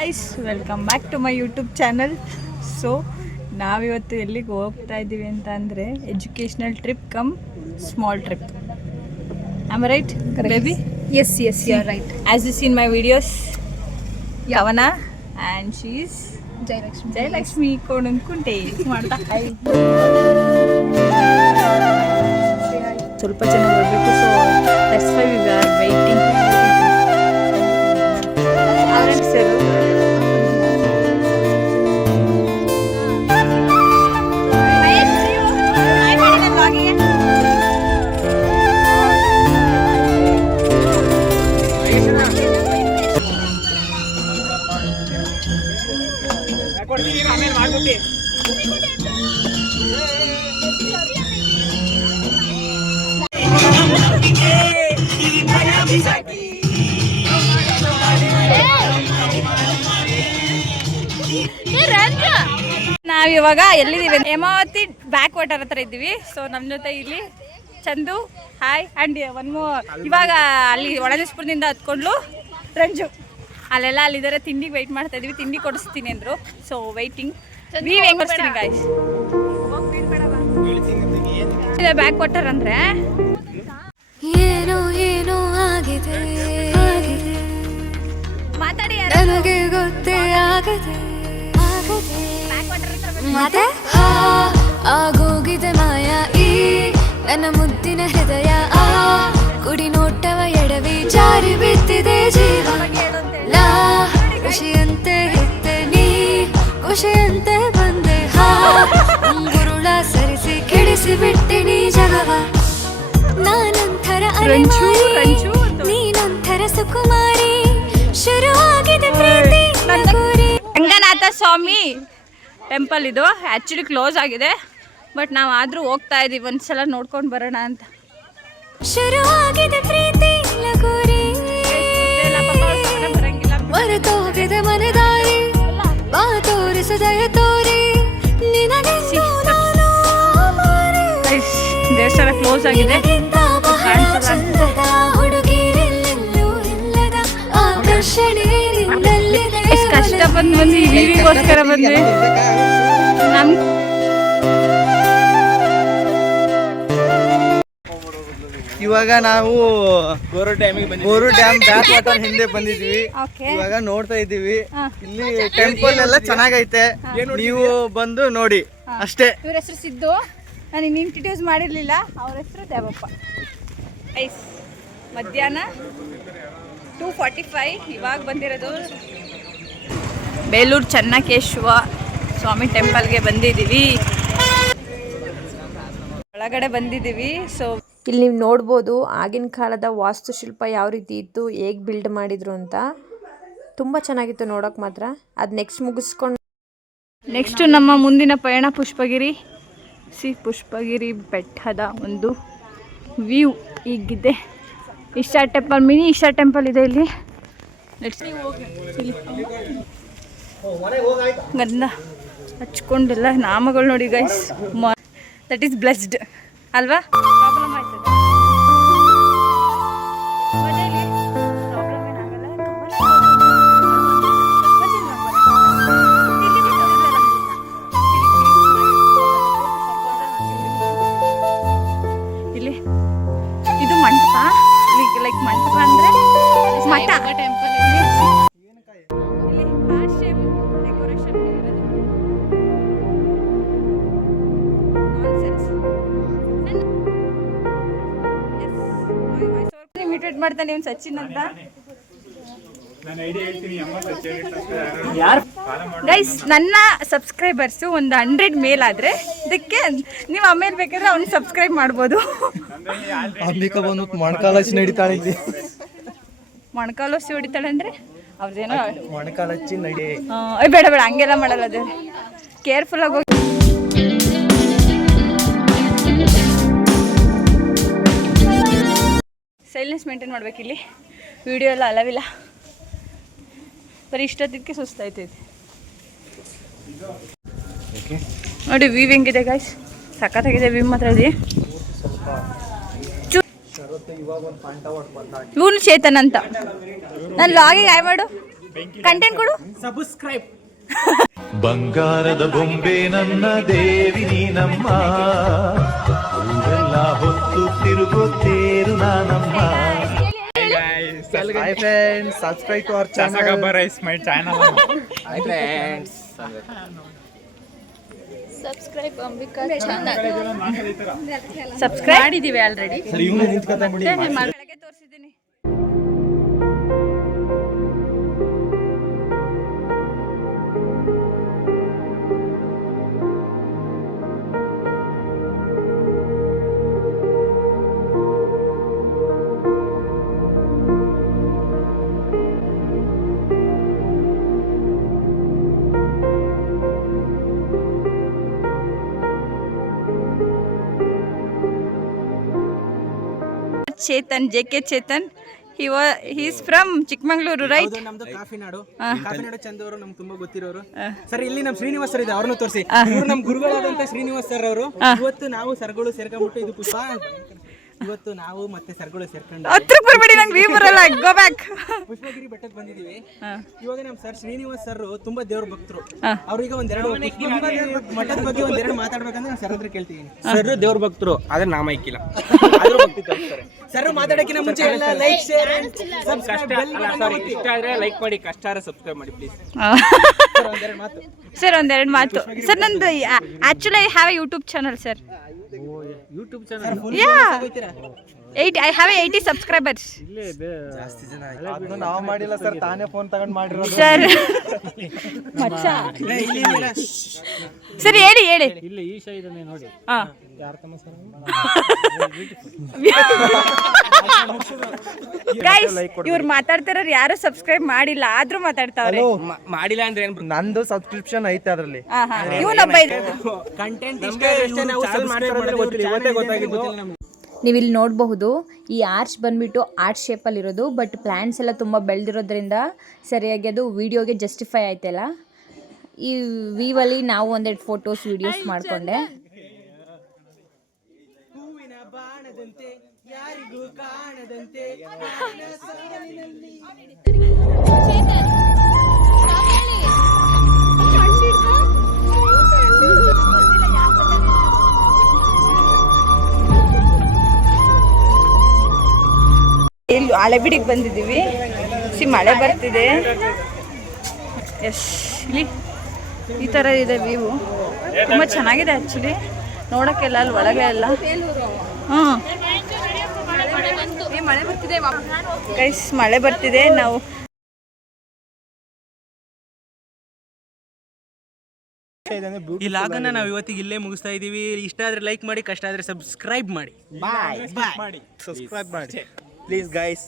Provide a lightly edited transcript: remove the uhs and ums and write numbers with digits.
Guys welcome back to my YouTube channel. So ನಾವಿವತ್ತು ಎಲ್ಲಿಗೆ ಹೋಗ್ತಾ ಇದ್ದೀವಿ ಅಂತ ಅಂದರೆ educational trip come small trip. Am right baby? Yes, you are right. As you see in my videos, Yavana and she is Jayalakshmi Konunkunte ಮಾಡ್ತಾ ಸ್ವಲ್ಪ ಜನ ಬರಬೇಕು. So that's why we are waiting. ನಾವಿವಾಗ ಎಲ್ಲಿದ್ದೀವಿ? ಹೇಮಾವತಿ ಬ್ಯಾಕ್ ವಾಟರ್ ಹತ್ರ ಇದ್ದೀವಿ. So ನಮ್ಮ ಜೊತೆ ಇಲ್ಲಿ Chandu, hi, and one more ಇವಾಗ ಅಲ್ಲಿ ಒಳನೇಶ್ಪುರದಿಂದ ಹತ್ಕೊಂಡ್ಲು ರಂಜು. ಅಲ್ಲೆಲ್ಲ ಅಲ್ಲಿದ್ದಾರೆ, ತಿಂಡಿಗೆ ವೆಯ್ಟ್ ಮಾಡ್ತಾ ಇದೀವಿ. ತಿಂಡಿ ಕೊಡಿಸ್ತೀನಿ ಅಂದರು. So waiting. ನೀವು ಹೆಂಗೆ ಬರ್ತೀನಿ ಗಾಯ್ಸ್? ಬ್ಯಾಕ್ ವಾಟರ್ ಅಂದರೆ ಏನೋ ಏನೋ ಆಗಿದೆ ಮಾತಾಡಿ. ನನಗೆ ಗೊತ್ತೇ ಆಗದೆ ಮತ್ತೆ ಆಗೋಗಿದೆ ಮಾಯ ಈ ನನ್ನ ಮುದ್ದಿನ ಹೃದಯ. ಆ ಕುಡಿ ನೋಟವ ಎಡವಿ ಜಾರಿ ಬಿದ್ದಿದೆ ಜೀವ. ನಾ ಖುಷಿಯಂತೆ ಹೆತ್ತೆ ನೀ ಖುಷಿಯಂತೆ ಬಂದೆ. ಗುರುಳ ಸರಿಸಿ ಕೆಡಿಸಿ ಬಿಟ್ಟಿನಿ ಜಗವ. ನಾನೊಂಥರ ಅಲೆಮಾರಿ, ನೀನೊಂಥರ ಸುಕುಮಾರಿ. ಶುರುವಾಗಿದೆ ಪ್ರೀತಿ ನಗುರಿ. ರಂಗನಾಥ ಸ್ವಾಮಿ ಟೆಂಪಲ್ ಇದು ಆ್ಯಕ್ಚುಲಿ ಕ್ಲೋಸ್ ಆಗಿದೆ, ಬಟ್ ನಾವು ಆದರೂ ಹೋಗ್ತಾ ಇದ್ದೀವಿ, ಒಂದ್ಸಲ ನೋಡ್ಕೊಂಡು ಬರೋಣ ಅಂತ. ಶುರುವಾಗಿದೆ ಪ್ರೀತಿ ಲಗೋರಿ, ಮರೆತೋಗಿದೆ ಮನೆದಾರಿ. ಬಾ ತೋರಿಸದಯ ತೋರಿ ದೇವಸ್ಥಾನ ಕ್ಲೋಸ್ ಆಗಿದೆ. ಎಷ್ಟು ಕಷ್ಟ ಬಂದ್ವಿ, ವಿವಿಗೋಸ್ಕರ ಬಂದ್ವಿ. ಇವಾಗ ನಾವು ಗೋರು ಡ್ಯಾಮ್ ಬ್ಯಾಕ್ ವಾಟರ್ ಹಿಂದೆ ಬಂದಿದ್ವಿ. ಇವಾಗ ನೋಡ್ತಾ ಇದೀವಿ, ಇಲ್ಲಿ ಟೆಂಪಲ್ ಎಲ್ಲ ಚೆನ್ನಾಗೈತೆ, ನೀವು ಬಂದು ನೋಡಿ ಅಷ್ಟೇ. ಇವ್ರ ಹೆಸರು ಸಿದ್ದು, ನಾನು ಇನ್ನು ಇಂಟ್ರಡ್ಯೂಸ್ ಮಾಡಿರಲಿಲ್ಲ. ಅವ್ರ ಹೆಸರು ದೇವಪ್ಪ. ಐಸ್ ಮಧ್ಯಾಹ್ನ 2:45 ಇವಾಗ ಬಂದಿರೋದು. ಬೇಲೂರು ಚೆನ್ನಕೇಶವ ಸ್ವಾಮಿ ಟೆಂಪಲ್ಗೆ ಬಂದಿದ್ದೀವಿ, ಒಳಗಡೆ ಬಂದಿದ್ದೀವಿ. ಸೊ ಇಲ್ಲಿ ನೀವು ನೋಡ್ಬೋದು ಆಗಿನ ಕಾಲದ ವಾಸ್ತುಶಿಲ್ಪ ಯಾವ ರೀತಿ ಇತ್ತು, ಹೇಗೆ ಬಿಲ್ಡ್ ಮಾಡಿದ್ರು ಅಂತ. ತುಂಬ ಚೆನ್ನಾಗಿತ್ತು ನೋಡೋಕೆ ಮಾತ್ರ. ಅದು ನೆಕ್ಸ್ಟ್ ಮುಗಿಸ್ಕೊಂಡು ನೆಕ್ಸ್ಟು ನಮ್ಮ ಮುಂದಿನ ಪಯಣ ಪುಷ್ಪಗಿರಿ. ಪುಷ್ಪಗಿರಿ ಬೆಟ್ಟದ ಒಂದು ವ್ಯೂ ಹೀಗಿದೆ. ಇಷ್ಟಾ ಟೆಂಪಲ್, ಮಿನಿ ಇಷ್ಟಾ ಟೆಂಪಲ್ ಇದೆ ಇಲ್ಲಿ. ಗಂಧ ಹಚ್ಕೊಂಡೆಲ್ಲ ನಾಮಗಳು ನೋಡಿ ಗೈಸ್. ದಟ್ ಈಸ್ ಬ್ಲೆಸ್ಡ್ ಅಲ್ವಾ? ಪ್ರಾಬ್ಲಮ್ ಆಯ್ತದೆ. ಇಲ್ಲಿ ಇದು ಮಂಟಪ, ಲೈಕ್ ಮಂಟಪ ಅಂದ್ರೆ ಮಠ ಟೆಂಪಲ್. ಇಲ್ಲಿ ಹಾರ್ಟ್ ಶೇಪ್ ಡೆಕೋರೇಷನ್ ಇಮಿಟೇಟ್ ಮಾಡ್ತಾನೆ ನೀವು ಸಚಿನ್ ಅಂತ. ಗೈಸ್ ನನ್ನ ಸಬ್ಸ್ಕ್ರೈಬರ್ಸು ಒಂದು 100 ಮೇಲಾದರೆ ಇದಕ್ಕೆ ನೀವು ಆಮೇಲೆ ಬೇಕಾದ್ರೆ ಅವ್ನು ಸಬ್ಸ್ಕ್ರೈಬ್ ಮಾಡ್ಬೋದು. ಅಂಬಿಕಾ ಬಂದು ಮೊಣಕಾಲಚ್ಚಿ ನಡಿತಾಳೆ ಇಲ್ಲಿ. ಮೊಣಕಾಲಚ್ಚಿ ಹೊಡಿತಾಳೆ ಅಂದರೆ ಅವ್ರದ್ದೇನೋ ಮೊಣಕಾಲಚ್ಚಿ ನಡಿ. ಬೇಡ ಬೇಡ ಹಂಗೆಲ್ಲ ಮಾಡಲ್ಲ, ಅದೇ ಕೇರ್ಫುಲ್ ಆಗಿ ಹೋಗಿ. Silence maintain ಮಾಡ್ಬೇಕಿಲ್ಲಿ. ವಿಡಿಯೋ ಎಲ್ಲ ಅಲವಿಲ್ಲ, ಬರೀ ಇಷ್ಟೊತ್ತಿಗೆ ಸುಸ್ತಾಯ್ತೈತೆ ನೋಡಿ. ವ್ಯೂ ಹೆಂಗಿದೆ ಗಾಯ್ಸ್, ಸಖತ್ತಾಗಿದೆ ವ್ಯೂ ಮಾತ್ರ. ಇದೆ ಇವನು ಚೇತನ್ ಅಂತ. ನಾನು ಲಾಗಿಗೆ ಆಯ್ ಮಾಡು. ಕಂಟೆಂಟ್ ಕೊಡು. ಸಬ್ಸ್ಕ್ರೈಬ್. ಬಂಗಾರದ ಬೊಂಬೆ ನನ್ನ ದೇವಿ ನೀನಮ್ಮ, ಊರೆಲ್ಲ ಹೊತ್ತು ತಿರುಗುತ್ತೇರು ನಾನಮ್ಮ. Hi friends, subscribe to our channel. Gabbar is my channel. Hi friends. Subscribe ಮಾಡಿದೀವಿ ಆಲ್ರೆಡಿ. ಕೆಳಗೆ ತೋರಿಸಿದ್ದೀನಿ. Chetan, JK Chetan. He's from Chikmagaluru, right? ನಮ್ದು ಕಾಫಿನಾಡು. ಕಾಫಿನಾಡು ಚಂದ ಅವರು ನಮ್ಗೆ ತುಂಬಾ ಗೊತ್ತಿರೋರು. ಸರ್ ಇಲ್ಲಿ ನಮ್ಮ ಶ್ರೀನಿವಾಸ್ ಸರ್ ಇದೆ, ಅವ್ರನ್ನ ತೋರಿಸಿ. ಇವರು ನಮ್ಮ ಗುರುಗಳಾದಂತ ಶ್ರೀನಿವಾಸ್ ಸರ್ ಅವರು. ಇವತ್ತು ನಾವು ಸರ್ಗಳು ಸೇರ್ಕೊಂಡ್ಬಿಟ್ಟು ಇದು ಪುಷ್ಪ. ಇವತ್ತು ನಾವು ಮತ್ತೆ ಸರ್ಗಳು ಸೇರ್ಕೊಂಡು ಹತ್ರ ಬರ್ಬೇಡಿ, ನಂಗೆ ವ್ಯೂ ಬರಲ್ಲ. Go back. ಪುಷ್ಪಗಿರಿ ಬೆಟ್ಟಕ್ಕೆ ಬಂದಿದೀವಿ. ಇವಾಗ ನಮ್ಮ ಸರ್ ಶ್ರೀನಿವಾಸ್ ಸರ್ ತುಂಬಾ ದೇವ್ರ ಭಕ್ತರು. ಅವ್ರಿಗೆ ಒಂದೆರಡು ಮಠದ ಬಗ್ಗೆ ಒಂದೆರಡು ಮಾತಾಡ್ಬೇಕಂದ್ರೆ ನಾನು ಸರ್ ಹತ್ರ ಕೇಳ್ತೀನಿ. ಸರ್ ದೇವ್ರ ಭಕ್ತರು, ಆದ್ರೆ ನಾಮ ಇಕ್ಕಿಲ್ಲ. ಸರ್ ಮಾತಾಡಕ್ಕಿಂತ ಮುಂಚೆ ಎಲ್ಲ ಲೈಕ್ ಶೇರ್ ಸಬ್ಸ್ಕ್ರೈಬ್. ಇಷ್ಟ ಆದ್ರೆ ಲೈಕ್ ಮಾಡಿ, ಕಷ್ಟ ಆದ್ರೆ ಸಬ್ಸ್ಕ್ರೈಬ್ ಮಾಡಿ ಪ್ಲೀಸ್. ಸರ್ ಒಂದೆರಡು ಮಾತು. ಸರ್ ನಂದು actually I have A YouTube channel sir. YouTube channel. I have 80 subscribers. ಜಾಸ್ತಿ ಜನ ಅದನ್ನ ನಾವು ಮಾಡಿಲ್ಲ ಸರ್, ತಾನೇ ಫೋನ್ ತಗೊಂಡು ಮಾಡಿರೋದು ಸರ್. ಮಚ್ಚ ಸರ್ ಹೇಳಿ ಇಲ್ಲಿ ಈಶಾ ಇದನ್ನೇ ನೋಡಿ. ಗೈಸ್ ಇವ್ರು ಮಾತಾಡ್ತಾರ, ಯಾರು ಸಬ್ಸ್ಕ್ರೈಬ್ ಮಾಡಿಲ್ಲ ಆದ್ರೂ ಮಾತಾಡ್ತಾವ್ರೆ. ಮಾಡಿಲ್ಲ ಅಂದ್ರೆ ಏನು? ನಂದು ಸಬ್ಸ್ಕ್ರಿಪ್ಷನ್ ಐತೆ ಅದರಲ್ಲಿ. ಇವನೊಬ್ಬ ಇದೆ. ಕಂಟೆಂಟ್ ಇಷ್ಟೇ ನಾವು ಸಬ್ಸ್ಕ್ರೈಬ್ ಮಾಡಿದ್ರೆ ಇವತ್ತೇ ಗೊತ್ತಾಗಿದ್ದು. ನೀವಿಲ್ಲಿ ನೋಡಬಹುದು ಈ ಆರ್ಚ್ ಬಂದ್ಬಿಟ್ಟು ಆರ್ಚ್ ಶೇಪಲ್ಲಿರೋದು, ಬಟ್ ಪ್ಲ್ಯಾಂಟ್ಸ್ ಎಲ್ಲ ತುಂಬ ಬೆಳೆದಿರೋದ್ರಿಂದ ಸರಿಯಾಗಿ ಅದು ವೀಡಿಯೋಗೆ ಜಸ್ಟಿಫೈ ಆಯ್ತಲ್ಲ. ಈ ವೀವಲ್ಲಿ ನಾವು ಒಂದೆರಡು ಫೋಟೋಸ್ ವೀಡಿಯೋಸ್ ಮಾಡಿಕೊಂಡೆ. ಹೂವಿನ ಬಾಣದಂತೆ ಯಾರಿಗೂ ಕಾಣದಂತೆ. ಇಲ್ಲಿ ಹಳೆಬೀಡಿಗೆ ಬಂದಿದ್ದೀವಿ. ಮಳೆ ಬರ್ತಿದೆ. ಎಸ್, ಇಲ್ಲಿ ಈ ಥರ ಇದೆ ವ್ಯೂ. ತುಂಬ ಚೆನ್ನಾಗಿದೆ ಆ್ಯಕ್ಚುಲಿ ನೋಡೋಕ್ಕೆಲ್ಲ. ಅಲ್ಲಿ ಒಳಗೆ ಎಲ್ಲ ಮಳೆ ಬರ್ತಿದೆ ಗೈಸ್, ಮಳೆ ಬರ್ತಿದೆ. ನಾವು ಈ ಲಾಗನ್ನ ನಾವು ಇವತ್ತಿಗೆ ಇಲ್ಲೇ ಮುಗಿಸ್ತಾ ಇದೀವಿ. ಇಷ್ಟ ಆದ್ರೆ ಲೈಕ್ ಮಾಡಿ, ಕಷ್ಟ ಆದ್ರೆ ಸಬ್ಸ್ಕ್ರೈಬ್ ಮಾಡಿ. ಬಾಯ್. ಸಬ್ಸ್ಕ್ರೈಬ್ ಮಾಡಿ ಪ್ಲೀಸ್ ಗೈಸ್.